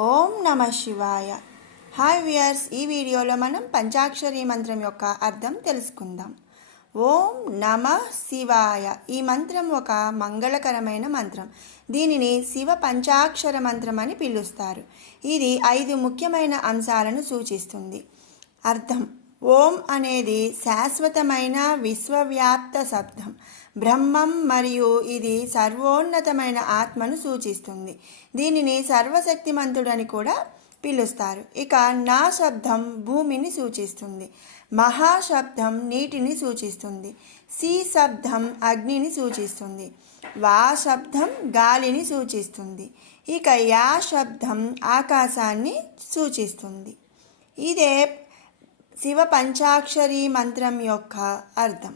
ఓం నమ శివాయ. Hi viewers, ఈ వీడియోలో మనం పంచాక్షరి మంత్రం యొక్క అర్థం తెలుసుకుందాం. ఓం నమ శివాయ. ఈ మంత్రం ఒక మంగళకరమైన మంత్రం. దీనిని శివ పంచాక్షర మంత్రం అని పిలుస్తారు. ఇది 5 ముఖ్యమైన అంశాలను సూచిస్తుంది. అర్థం: ఓం అనేది శాశ్వతమైన విశ్వవ్యాప్త శబ్దం, బ్రహ్మం, మరియు ఇది సర్వోన్నతమైన ఆత్మను సూచిస్తుంది. దీనిని సర్వశక్తిమంతుడని కూడా పిలుస్తారు. ఇక నా శబ్దం భూమిని సూచిస్తుంది, మహాశబ్దం నీటిని సూచిస్తుంది, సి శబ్దం అగ్నిని సూచిస్తుంది, వా శబ్దం గాలిని సూచిస్తుంది, ఇక యా శబ్దం ఆకాశాన్ని సూచిస్తుంది. ఇదే శివ పంచాక్షరి మంత్రం యొక్క అర్థం.